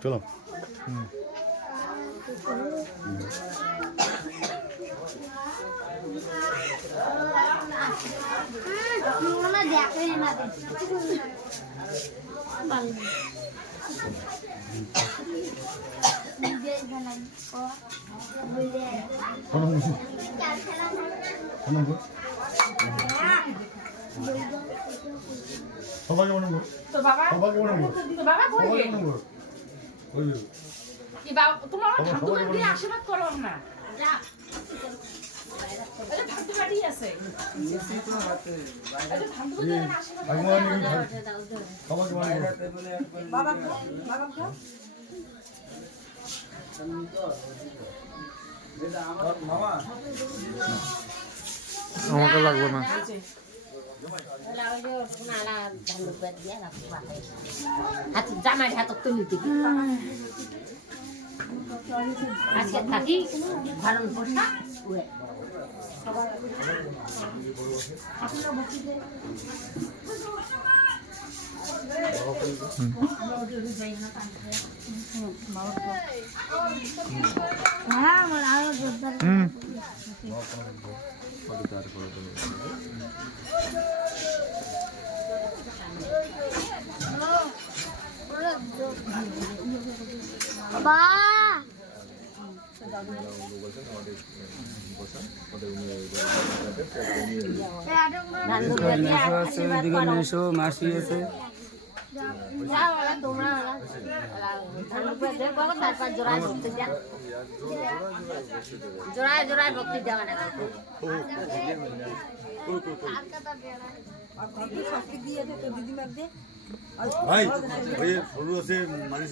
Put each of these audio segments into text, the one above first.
চলো সবাইকে মনে করো তোর বাবা সবাইকে মনে করো তোর বাবা কই সবাইকে গে মনে করো ওই কি বাবা তোমার ঠাকুর দিয়ে আশীর্বাদ করো না যা আরে ঠাকুর বাড়ি আছে আরে ঠাকুর দিয়ে আশীর্বাদ ভগবান সবাইকে মনে করো বাবা বাবা মামা আমাকে লাগবে না জামাই হাত তুলি দিবি আজকে থাকি ভালো পোষা মাসি আছে জোড়ায় জোড়ায় ভক্তি দেওয়া না ভাই ওই সরু আছে মানিস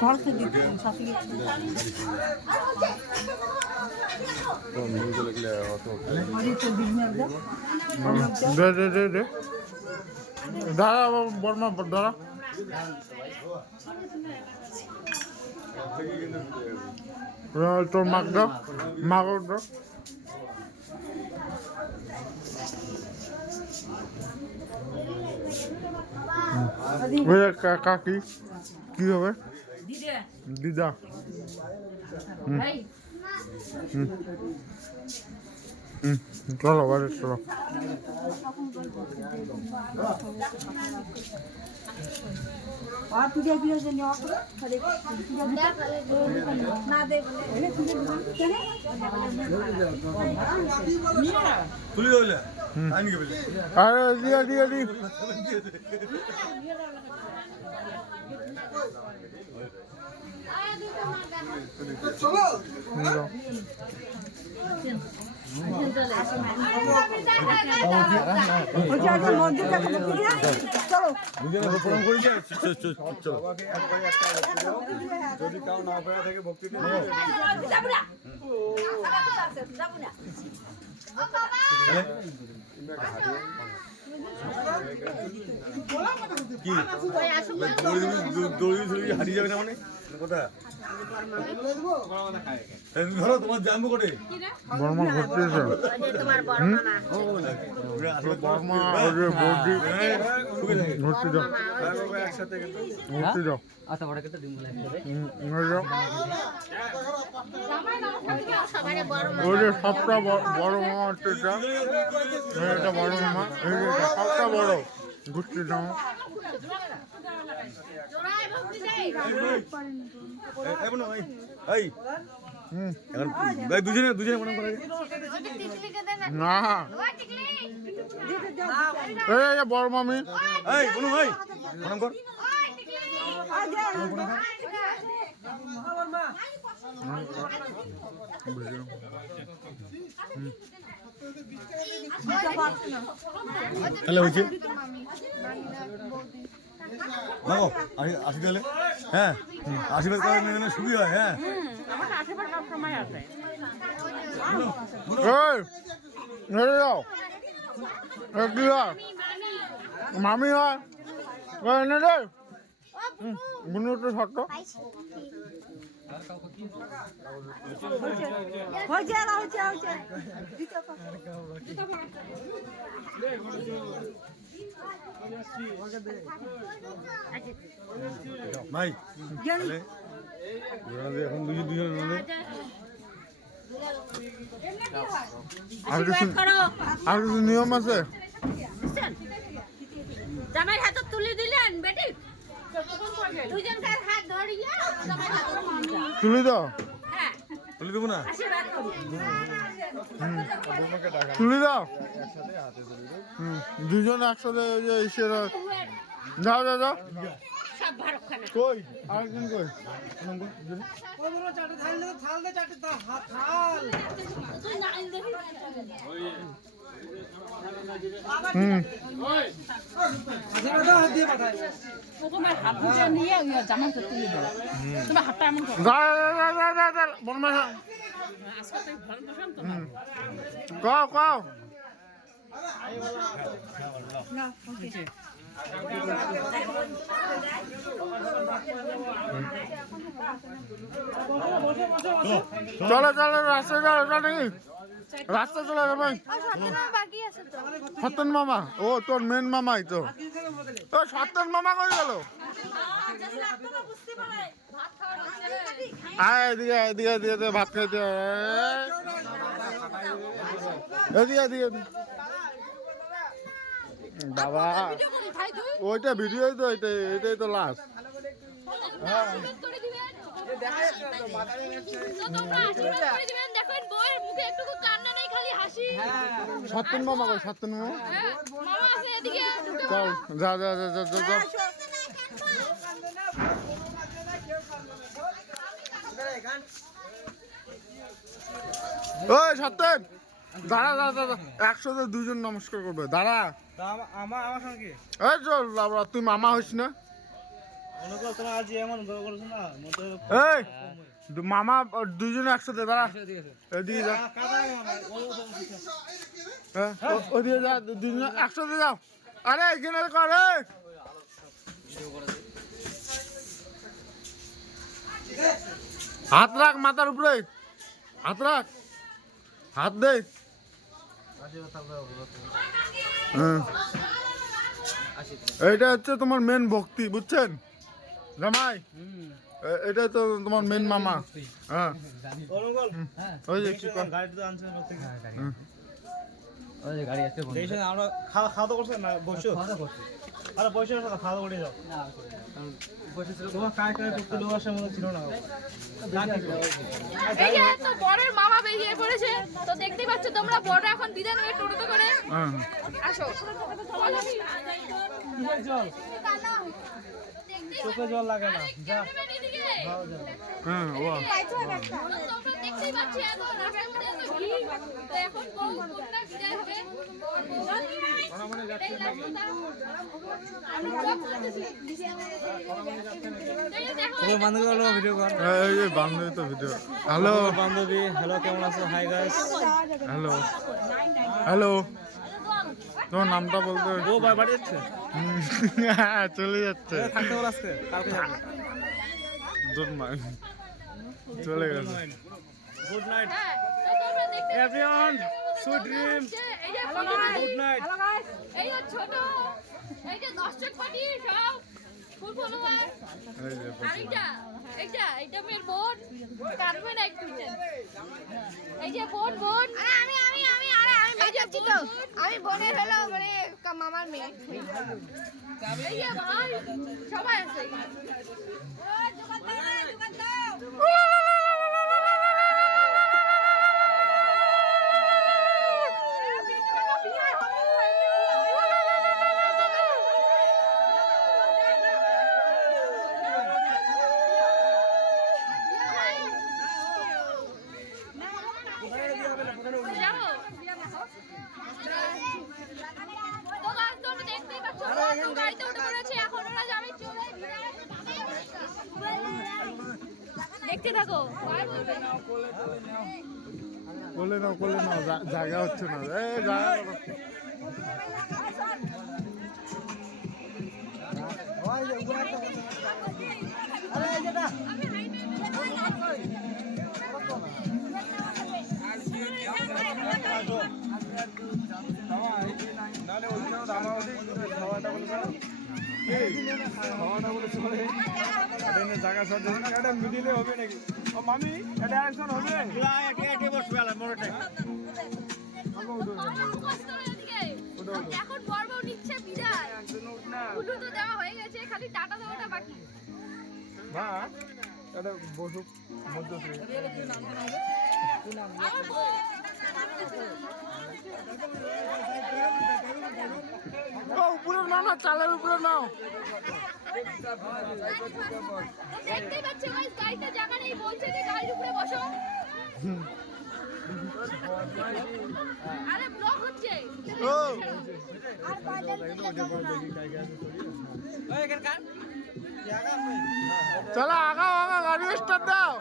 ঘর থেকে শাশুড়ি দাঁড়া বর্মা দাঁড়া তোর মাক দাও মাকে দাও কাকি কি হবে দিদা চলো বাড়ি চলো আর তুই কি হয়েছে না দে তুলি হইলে আরে দিয়া দিয়া দি চলো মন্দির চলো যদি কাউ না পাওয়া থাকে ভক্তি কি দড়ি হারিয়ে যাবে না মানে কথা ধরো তোমার জানবো কোটে বর্মা ঘুরতে বর্মা ঘুরতে যাও একসাথে ঘুরতে যাও আচ্ছা বড় কেটে দিন ওই যে সবটা বড় মামা হচ্ছে এটা বড় মামা সবটা বড় ঘুরতে যাও এখন ভাই দুজনে প্রণাম করে না এই বড় মামি এই বলু ভাই প্রণাম কর তাহলে হয়েছে বাবু আসি তাহলে হ্যাঁ আশীর্বাদ করার জন্য সুখী হয় হ্যাঁ মামি হয় এনে রে বুনু তো ছোট্ট ভাই এখন দুজন আর কিছু নিয়ম আছে জামাইয়ের হাতে তুলে দিলেন বেটি দুজনকার হাত ধরিয়ে জামাইয়ের হাতে তুলি দাও হ্যাঁ তুলে দেবো না আশীর্বাদ করুন তুলি দাও দুজন একসাথে ওই যে ইসের যাও যাও যাও সব ভারতখানা কই আরেকজন কই তোমার হাত মুছে নিয়ে জামাই তো তুলে দাও তোমার হাতটা এমন করো যা বনমাস আজকে তো ভালো বসান তো কও কও চলো চলো রাস্তায় যাও এটা নাকি রাস্তা চলে যাবে সত্যন মামা ও তোর মেন মামাই তো ও সত্যন মামা কই গেল আয় এদিকে এদিকে এদিকে ভাত খাইতে এদিকে এদিকে বাবা ওইটা ভিডিওই তো এটাই তো লাস্ট সত্যন মামা কই সত্যন মামা চল যা যা যা যা যা ওই সত্যন দাঁড়া দাঁড়া দাঁড়া একসাথে দুজন নমস্কার করবে দাঁড়া আমার সঙ্গে এই চল বাবা তুই মামা হইস না এই মামা দুজনে একসাথে দাঁড়া এদিকে যা ওদিকে যা দুজনে একসাথে যাও আরে এখানে কর হাত রাখ মাথার উপরে হাত রাখ হাত দে এইটা হচ্ছে তোমার মেন ভক্তি বুঝছেন জামাই এটা তো তোমার মেন মামা হ্যাঁ ওই যে কি কর গাড়ি আছে আমরা খাওয়া দাওয়া করছেন না বসো আরে বসে খাওয়া দাওয়া করে যাও তোমার কাজ করে করতে লোক আসার মতো ছিল না এই যে তো বড়ের মামা বেরিয়ে পড়েছে তো দেখতেই পাচ্ছ তোমরা বড় এখন বিদায় নিয়ে টোটোতে করে আসো চোখে জল লাগে না যা হ্যাঁ ও দেখতেই পাচ্ছি এখন রাস্তার মধ্যে এত ভিড় তো এখন কোন কোনটা বিদায় হবে বান্ধবী ভিডিও কর এই যে বান্ধবী তো ভিডিও হ্যালো বান্ধবী হ্যালো কেমন আছো হাই গাইস হ্যালো হ্যালো তোমার নামটা বলতে ও বাড়ি যাচ্ছে হ্যাঁ চলে যাচ্ছে থাকতে বল আজকে কালকে যাবে ডোন্ট মাইন্ড চলে গেছে গুড নাইট হ্যাঁ তো তোমরা দেখতে এভরিওয়ান সুইট ড্রিম এই যে গুড নাইট এই যে ছোট এই যে দর্শক পার্টি সব ফুল ফলোয়ার এই যে এইটা মেয়ের বোন কাটবে না একটু এই যে বোন আমি বাজাচ্ছি তো আমি বোনের হলো মানে মামার মেয়ে এই যে ভাই সবাই আছে দেখতে থাকো। কোলে নাও জায়গা হচ্ছে না। এই জায়গা করো। জায়গা সব এটা মিডিলে হবে নাকি? ও মামি এটা অ্যাকশন হবে? একে বসবে আলা মোরটা। এখন বড় নিচ্ছে বিদায়। উঠু তো দেওয়া হয়ে গেছে, খালি টাটা দেওয়াটা বাকি। মা এটা বসুক মধ্য দিয়ে। আমার বউ। উপরে না চালের উপরে নাও। দেখতেই পাচ্ছ গাইস, গাড়িতে জায়গা নেই, বলছে যে গাড়ির উপরে বসো। আরে ব্লক হচ্ছে। ও আর বাইরে চলো আগাও গাড়ি স্টার্ট দাও।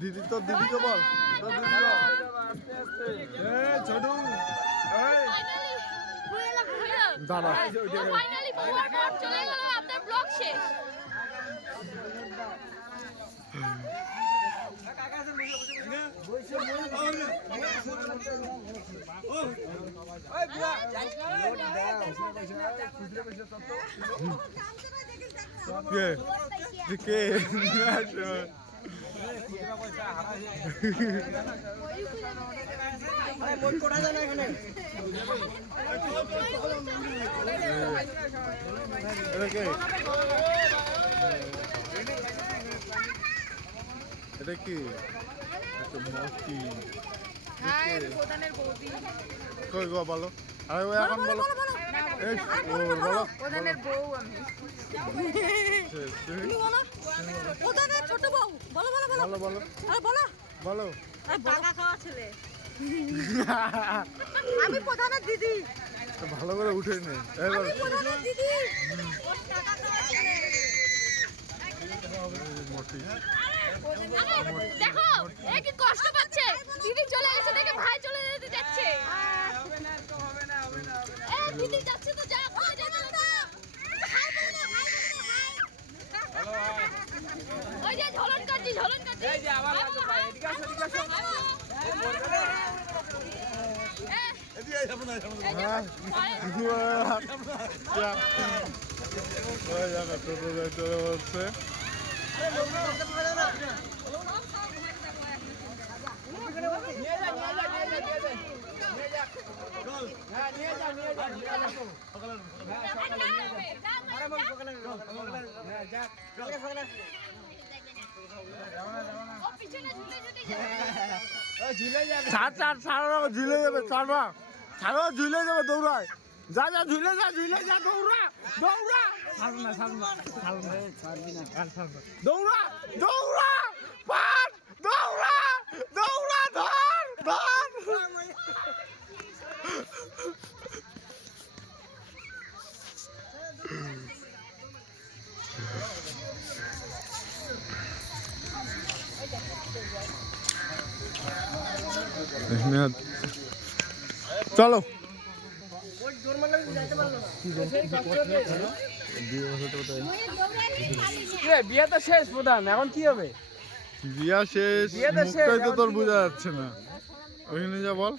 দিদি তো দিদিকে বল। ছোটু দাঁড়া। ফাইনালি পাওয়ার পর চলে গেল, আপনার ব্লগ শেষ। কে এটা কি কই গো বলো। আরে ও এখন বলো। বলো প্রধানের বউ আমি। প্রধানের ছোট বউ। বলো বলো বলো। বলো বলো আরে বলো। বলো। টাকা খাওয়া ছেলে। আমি প্রধানের দিদি। ভালো করে উঠে নে। আমি প্রধানের দিদি। টাকা খাওয়া ছেলে। মোটি দেখো এ কি কষ্ট পাচ্ছে, দিদি চলে গেছে দেখে ভাই চলে যেতে যাচ্ছে। এ দিদি যাচ্ছে তো যা, ভাই যাচ্ছে না। ভাই বলে না, ভাই বলে না, ভাই। ওই যে ঝলন কাটছি এই যে আবার আছে ভাই, এদিকে আসো এদিকে যাবো না চলে বলছে। ঝুলে যাবে ঝুলে যাবে দৌড়ায় যা ঝুলে যা দৌড়া দৌড়া পাট দৌড়া ধর চলো বিয়ে তো শেষ প্রধান, এখন কি হবে? বিয়া শেষ, মুখটাই তো তোর বোঝা যাচ্ছে না। ওইখানে যা বল।